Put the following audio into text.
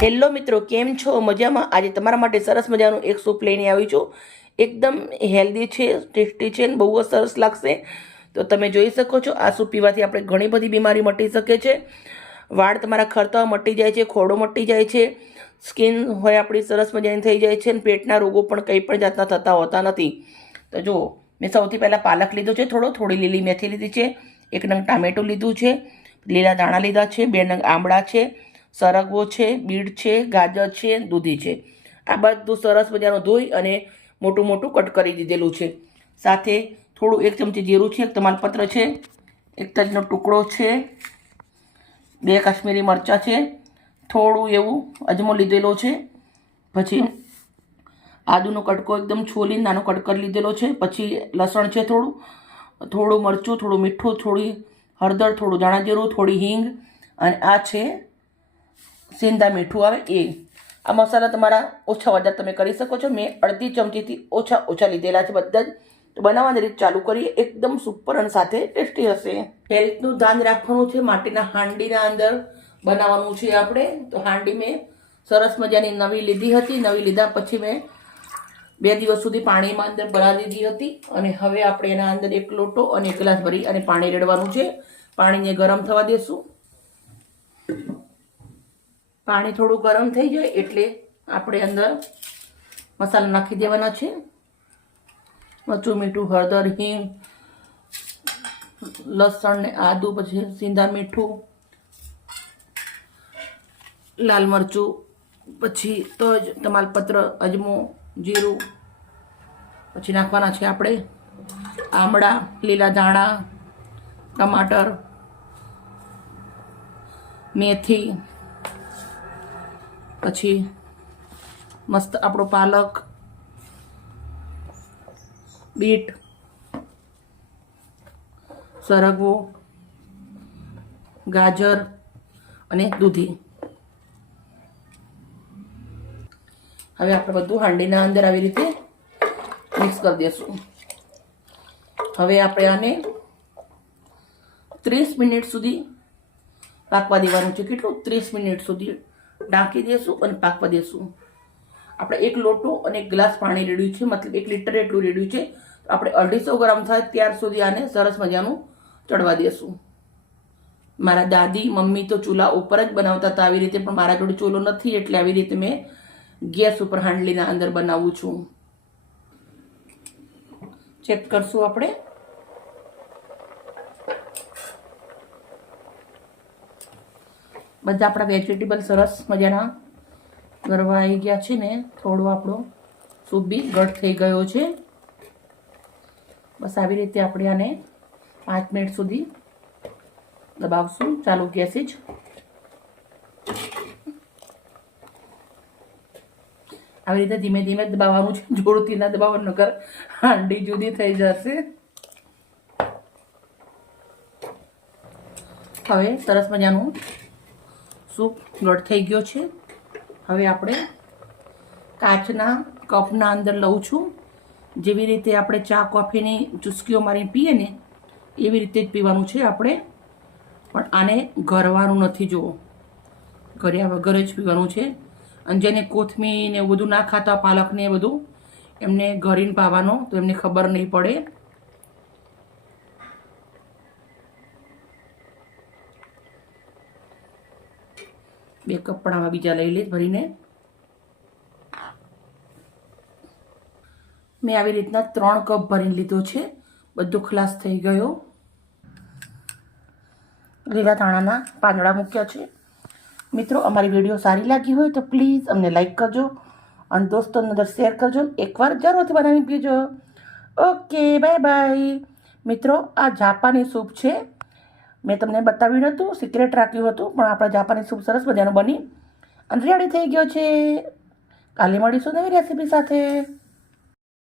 Hello મિત્રો, કેમ છો? મજામાં? આજે તમારા માટે સરસ મજાનું એક સૂપ લઈને આવી છું. એકદમ હેલ્ધી છે, ટેસ્ટી છે અને બહુ જ સરસ લાગશે. તો તમે જોઈ શકો છો, આ સૂપ પીવાથી આપણે ઘણી બધી બીમારી મટી શકે છે. વાળ તમારા ખરતા મટી જાય છે, ખોડો મટી જાય છે, સ્કિન હોય આપણી સરસ મજાની થઈ જાય છે અને પેટના રોગો પણ કંઈ પણ જાતના થતા હોતા નથી. તો જુઓ, મેં સૌથી પહેલાં પાલક લીધો છે, થોડી લીલી મેથી લીધી છે, 1 નંગ ટામેટું લીધું છે, લીલા ધાણા લીધા છે, 2 નંગ આમળા છે, સરગવો છે, બીટ છે, ગાજર છે, દૂધી છે. આ બધું સરસ મજાનું ધોઈ અને મોટું મોટું કટ કરી દીધેલું છે. સાથે થોડું 1 ચમચી જીરું છે, 1 તમાલપત્ર છે, 1 તજનો ટુકડો છે, 2 કાશ્મીરી મરચાં છે, થોડું એવું અજમો લીધેલો છે, પછી આદુનો કટકો એકદમ છોલીને નાનો કટ કરી લીધેલો છે, પછી લસણ છે, થોડું મરચું, થોડું મીઠું, થોડી હળદર, થોડું ધાણા જીરું, થોડી હિંગ અને આ છે સેંધા મીઠું આવે એ. આ મસાલા તમારા ઓછા વધારે તમે કરી શકો છો. મેં અડધી ચમચીથી ઓછા લીધેલા છે બધા જ. તો બનાવવાની રીત ચાલુ કરીએ. એકદમ સુપર અને સાથે ટેસ્ટી હશે. હેલ્થનું ધ્યાન રાખવાનું છે. માટીના હાંડીના અંદર બનાવવાનું છે આપણે. તો હાંડી મેં સરસ મજાની નવી લીધી હતી. નવી લીધા પછી મેં 2 દિવસ સુધી પાણીમાં અંદર ભરાવી દીધી હતી અને હવે આપણે એના અંદર 1 લોટો અને 1 ગ્લાસ ભરી અને પાણી રેડવાનું છે. પાણીને ગરમ થવા દેશું. પાણી થોડું ગરમ થઈ જાય એટલે આપણે અંદર મસાલા નાખી દેવાના છે. મરચું, મીઠું, હળદર, હિંગ, લસણ ને આદુ, પછી સિંધા મીઠું, લાલ મરચું, પછી તજ, તમાલપત્ર, અજમો, જીરું, પછી નાખવાના છે આપણે આમળા, લીલા ધાણા, ટમાટર, મેથી, પછી મસ્ત આપણો પાલક, બીટ, સરગવો, ગાજર અને દૂધી. હવે આપણે બધું હાંડીના અંદર આવી રીતે મિક્સ કરી દઈશું. હવે આપણે આને 30 મિનિટ સુધી પાકવા દેવાનું છે. કેટલું? 30 મિનિટ સુધી ઢાંકી દેશું અને પાકવા દેશું. આપણે 1 લોટો અને 1 ગ્લાસ પાણી રેડ્યું છે, મતલબ 1 લીટર એટલું રેડ્યું છે. આપણે 250 ગ્રામ થાય ત્યાર સુધી આને સરસ મજાનું ચડવા દેશું. મારા દાદી મમ્મી તો ચૂલા ઉપર જ બનાવતા હતા આવી રીતે, પણ મારા જોડે ચૂલો નથી એટલે આવી રીતે મેં ગેસ ઉપર હાંડલીના અંદર બનાવું છું. ચેક કરશું આપણે. બધા આપણા વેજીટેબલ સરસ મજાના ગરવા આવી ગયા છે ને થોડો આપણો સૂપ બી ઘટ થઈ ગયો છે. બસ આવી રીતે આપણે આને 5 મિનિટ સુધી દબાવશું ચાલુ ગેસે જ. આવી રીતે ધીમે ધીમે દબાવવાનું છે, જોરથી ના દબાવવાનું નકર હાંડી જુદી થઈ જશે. હવે સરસ મજાનું સૂપ ઘટ થઈ ગયો છે. હવે આપણે કાચના કપના અંદર લઉં છું. જેવી રીતે આપણે ચા કોફીની ચુસ્કીઓ મારીને પીએ ને એવી રીતે જ પીવાનું છે આપણે, પણ આને ઘરવાનું નથી. જુઓ, ઘર્યા વગર જ પીવાનું છે. અને જેને કોથમીર ને એવું બધું ના ખાતા, પાલક ને એ બધું, એમને ઘરીને પાવાનો તો એમને ખબર નહીં પડે. બે કપ પણ આવા બીજા લઈ લે ભરીને. મેં આવી રીતના 3 કપ ભરીને લીધો છે. બધું ખલાસ થઈ ગયો. લીલા ધાણાના પાંદડા મૂક્યા છે. મિત્રો, અમારી વિડીયો સારી લાગી હોય તો પ્લીઝ અમને લાઈક કરજો અને દોસ્તોને અંદર શેર કરજો. એકવાર જરૂરથી બનાવી પીજો. Okay, bye bye. મિત્રો, આ જાપાની સૂપ છે. મેં તમને બતાવ્યું નહોતું, સિક્રેટ રાખ્યું હતું, પણ આપણા જાપાની સૂપ સરસ મજાનો બની અને રેડી થઈ ગયો છે. કાલે મળીશું નવી રેસીપી સાથે.